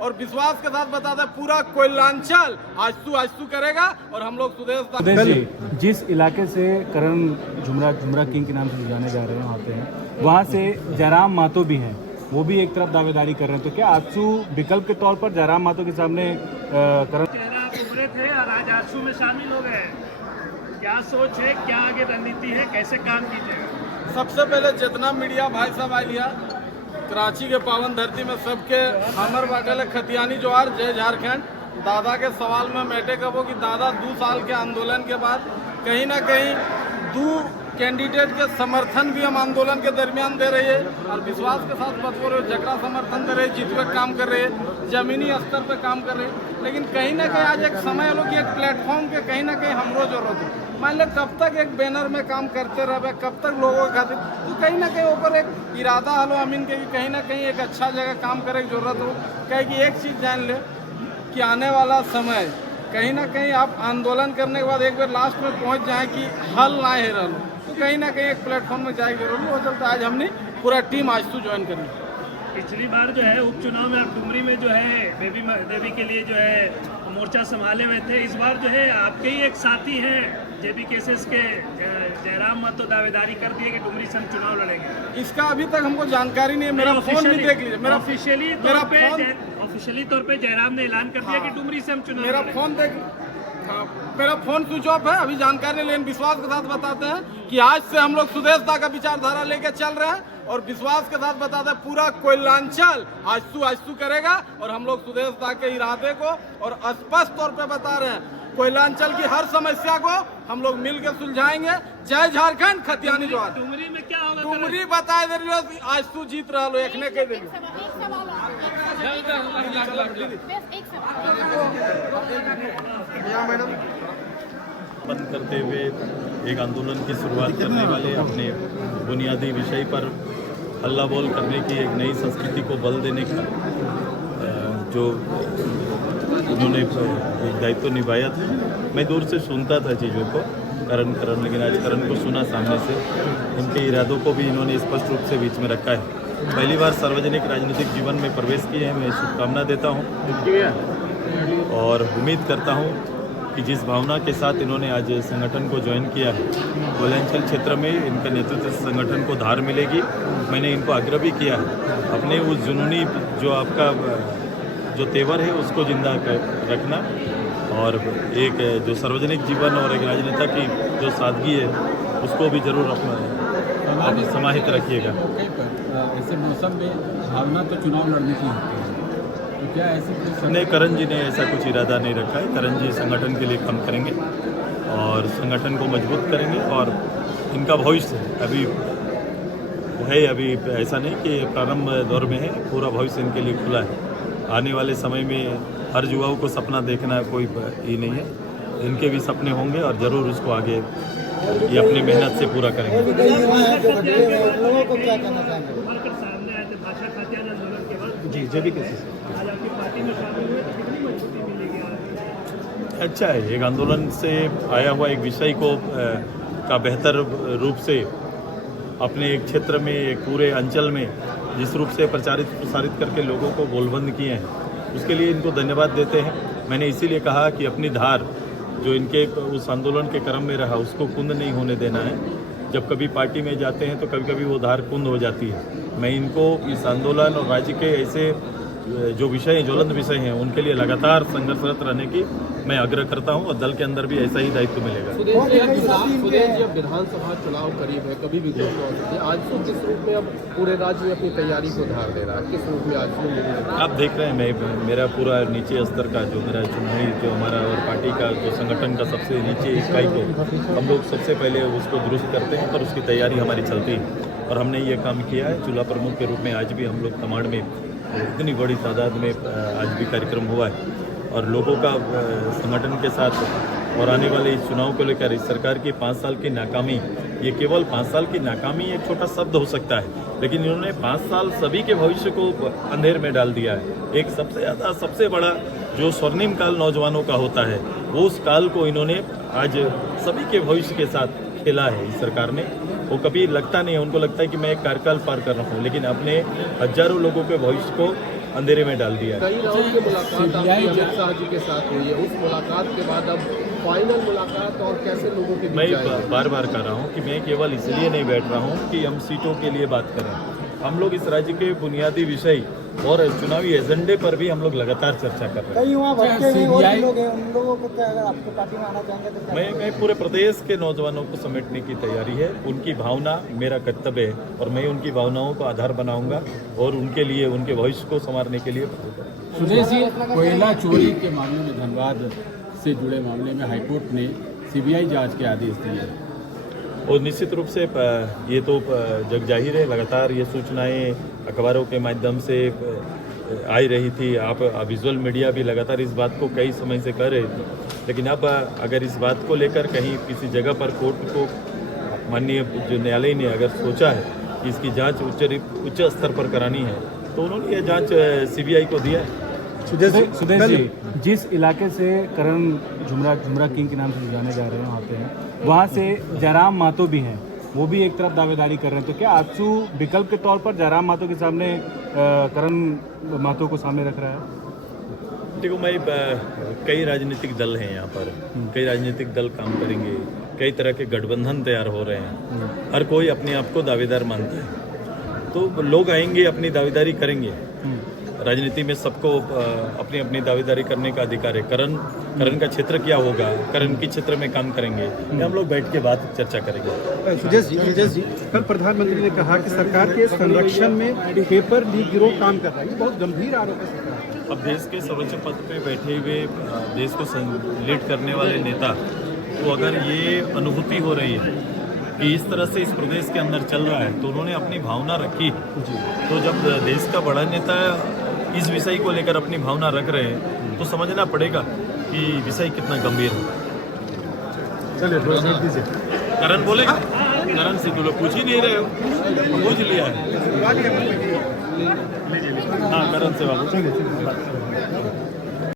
और विश्वास के साथ बताते हैं पूरा कोयलांचल आजसू करेगा और हम लोग सुदेश जी, जिस इलाके से करण झुमरा किंग के नाम से जाने जा रहे हैं आते हैं, वहाँ से जयराम मातो भी हैं, वो भी एक तरफ दावेदारी कर रहे हैं। तो क्या आजसू विकल्प के तौर पर जयराम मातो के सामने करण चेहरा आप उभरे थे और आज आजसू में शामिल हो गए, क्या सोच है, क्या आगे रणनीति है, कैसे काम कीजिएगा? सबसे पहले जितना मीडिया भाई साहब आई लिया कराची के पावन धरती में सबके हमर बाटल खतियानी जोहार जय झारखंड। दादा के सवाल में मैटे कबो कि दादा 2 साल के आंदोलन के बाद कहीं ना कहीं 2 कैंडिडेट के समर्थन भी हम आंदोलन के दरमियान दे रहे हैं और विश्वास के साथ बतवा रहे जगरा समर्थन दे रहे, जितवे काम कर रहे, जमीनी स्तर पे काम कर रहे। लेकिन कहीं ना कहीं आज एक समय लो कि एक प्लेटफॉर्म के कहीं ना कहीं हमरो जरूरत है। मान लो कब तक एक बैनर में काम करते रहे, कब तक लोगों के खातिर, तो कहीं ना कहीं ऊपर एक इरादा हलो अमीन के कि कहीं ना कहीं एक अच्छा जगह काम करे की जरूरत हो। कहे कि एक चीज़ जान ले कि आने वाला समय कहीं ना कहीं आप आंदोलन करने के बाद एक बार लास्ट में पहुंच जाए कि हल ना है रहा, तो कहीं ना कहीं एक प्लेटफॉर्म में जाएगी जरूर हो चलता। आज हमने पूरा टीम आजसू ज्वाइन कर ली। पिछली बार जो है उपचुनाव में आप डुमरी में जो है देवी के लिए जो है मोर्चा संभाले हुए थे, इस बार जो है आपके ही एक साथी हैं जेबी केसेस के जयराम मातो दावेदारी कर दिए कि डुमरी से हम चुनाव लड़ेंगे। इसका अभी तक हमको जानकारी नहीं है, मेरा फोन भी देख लीजिए, मेरा ऑफिशियली तौर पे जयराम ने ऐलान कर दिया कि डुमरी से हम चुनाव मेरा लड़ेंगे। फोन देख, मेरा फोन स्विच ऑफ है, अभी जानकारी लेकिन विश्वास के साथ बताते हैं कि आज से हम लोग सुदेशदा का विचारधारा लेके चल रहे हैं और विश्वास के साथ बताते हैं पूरा कोयलांचल आजसू करेगा और हम लोग सुदेशदा के इरादे को और स्पष्ट तौर पे बता रहे हैं कोयलांचल की हर समस्या को हम लोग मिलकर सुलझाएंगे। जय झारखंड खतियानी जोहार। डुमरी में क्या होगा? डुमरी बताए दे रही हो आजसू जीत रहा लो एकने के देंगे। बंद करते हुए एक आंदोलन की शुरुआत करने वाले अपने बुनियादी विषय पर हल्ला बोल करने की एक नई संस्कृति को बल देने का जो उन्होंने एक दायित्व निभाया था। मैं दूर से सुनता था चीज़ों को करण लेकिन आज करण को सुना सामने से। इनके इरादों को भी इन्होंने स्पष्ट रूप से बीच में रखा है। पहली बार सार्वजनिक राजनीतिक जीवन में प्रवेश किए हैं, मैं शुभकामना देता हूँ और उम्मीद करता हूँ कि जिस भावना के साथ इन्होंने आज संगठन को ज्वाइन किया है, कोयलांचल क्षेत्र में इनका नेतृत्व से संगठन को धार मिलेगी। मैंने इनको आग्रह भी किया है अपने उस जुनूनी जो आपका जो तेवर है उसको जिंदा रखना और एक जो सार्वजनिक जीवन और एक राजनेता की जो सादगी है उसको भी जरूर समाहित रखिएगा। ऐसे मौसम में भावना तो चुनाव लड़ने की होती है, तो क्या ऐसी नहीं, करण जी ने ऐसा कुछ इरादा नहीं रखा है। करण जी संगठन के लिए काम करेंगे और संगठन को मजबूत करेंगे और इनका भविष्य अभी है, अभी ऐसा नहीं कि प्रारंभ दौर में है, पूरा भविष्य इनके लिए खुला है। आने वाले समय में हर युवाओं को सपना देखना कोई ही नहीं है, इनके भी सपने होंगे और ज़रूर उसको आगे ये अपनी मेहनत से पूरा करेंगे। जी जेबी केसेस अच्छा है, एक आंदोलन से आया हुआ एक विषय को का बेहतर रूप से अपने एक क्षेत्र में, एक पूरे अंचल में जिस रूप से प्रसारित करके लोगों को गोलबंद किए हैं, उसके लिए इनको धन्यवाद देते हैं। मैंने इसीलिए कहा कि अपनी धार जो इनके उस आंदोलन के क्रम में रहा उसको कुंद नहीं होने देना है। जब कभी पार्टी में जाते हैं तो कभी कभी वो धार कुंद हो जाती है। मैं इनको इस आंदोलन और राज्य के ऐसे जो विषय ज्वलंत विषय हैं उनके लिए लगातार संघर्षरत रहने की मैं आग्रह करता हूं और दल के अंदर भी ऐसा ही दायित्व मिलेगा। जब विधानसभा चुनाव करीब है, कभी भी घोषणा हो सकती है, आज तो किस रूप में अब पूरे राज्य में अपनी तैयारी को धार दे रहा है, किस रूप में आज आप देख रहे हैं मेरा पूरा नीचे स्तर का जो मेरा चुनावी जो हमारा और पार्टी का जो संगठन का सबसे नीचे इकाई को हम लोग सबसे पहले उसको दुरुस्त करते हैं और उसकी तैयारी हमारी चलती है और हमने ये काम किया है। जिला प्रमुख के रूप में आज भी हम लोग कमांड में इतनी बड़ी तादाद में आज भी कार्यक्रम हुआ है और लोगों का संगठन के साथ और आने वाले इस चुनाव को लेकर इस सरकार की 5 साल की नाकामी, ये केवल 5 साल की नाकामी एक छोटा शब्द हो सकता है, लेकिन इन्होंने 5 साल सभी के भविष्य को अंधेर में डाल दिया है। एक सबसे बड़ा जो स्वर्णिम काल नौजवानों का होता है वो उस काल को इन्होंने आज सभी के भविष्य के साथ खेला है इस सरकार ने। वो कभी लगता नहीं है, उनको लगता है कि मैं एक कार्यकाल पार कर रहा हूँ, लेकिन अपने हजारों लोगों के भविष्य को अंधेरे में डाल दिया है। कई राउंड की मुलाकात आपकी अमित शाह जी के साथ हुई है, उस मुलाकात के बाद अब फाइनल मुलाकात और कैसे लोगों के मैं बीच जाएगी? बार बार कर रहा हूँ कि मैं केवल इसलिए नहीं बैठ रहा हूँ कि हम सीटों के लिए बात करें। हम लोग इस राज्य के बुनियादी विषय और चुनावी एजेंडे पर भी हम लोग लगातार चर्चा कर रहे हैं। कई युवा भटके हुए और भी लोग हैं, उन लोगों को क्या अगर आपको पार्टी में आना चाहेंगे तो क्या? मैं पूरे प्रदेश के नौजवानों को समेटने की तैयारी है। उनकी भावना मेरा कर्तव्य है और मैं उनकी भावनाओं को आधार बनाऊंगा और उनके लिए, उनके भविष्य को संवारने के लिए। सुदेश जी, कोयला चोरी के मामले में धनबाद से जुड़े मामले में हाईकोर्ट ने सीबीआई जांच के आदेश दिए हैं और निश्चित रूप से ये तो जग जाहिर है, लगातार ये सूचनाएं अखबारों के माध्यम से आई रही थी। आप विजुअल मीडिया भी लगातार इस बात को कई समय से कर रहे थे, लेकिन अब अगर इस बात को लेकर कहीं किसी जगह पर कोर्ट को, माननीय जो न्यायालय ने अगर सोचा है कि इसकी जांच उच्च स्तर पर करानी है, तो उन्होंने ये जांच सीबीआई को दिया है। सुदेश जी, जिस इलाके से करण झुमरा किंग के नाम से जाने जा रहे हैं आते हैं, वहाँ से जयराम मातो भी हैं, वो भी एक तरफ दावेदारी कर रहे हैं। तो क्या आजसू विकल्प के तौर पर जयराम मातो के सामने करण मातो को सामने रख रहा है? देखो, मैं कई राजनीतिक दल हैं यहाँ पर, कई राजनीतिक दल काम करेंगे, कई तरह के गठबंधन तैयार हो रहे हैं, हर कोई अपने आप को दावेदार मानता है, तो लोग आएंगे अपनी दावेदारी करेंगे। राजनीति में सबको अपनी अपनी दावेदारी करने का अधिकार है। करण का क्षेत्र क्या होगा, करण के क्षेत्र में काम करेंगे, ये हम लोग बैठ के बात चर्चा करेंगे। सुदेश जी, कल प्रधानमंत्री ने कहा कि सरकार के संरक्षण में पेपर लीक गिरोह काम कर रहा है, ये बहुत गंभीर आरोप है सरकार। अब देश के सर्वोच्च पद पे बैठे हुए देश को लीड करने वाले नेता को अगर ये अनुभूति हो रही है कि इस तरह से इस प्रदेश के अंदर चल रहा है, तो उन्होंने अपनी भावना रखी। तो जब देश का बड़ा नेता इस विषय को लेकर अपनी भावना रख रहे हैं, तो समझना पड़ेगा कि विषय कितना गंभीर है। करण बोलेगा, करण से तो लोग पूछ ही नहीं रहे हो, पूछ लिया है। हाँ, करण से बाबू।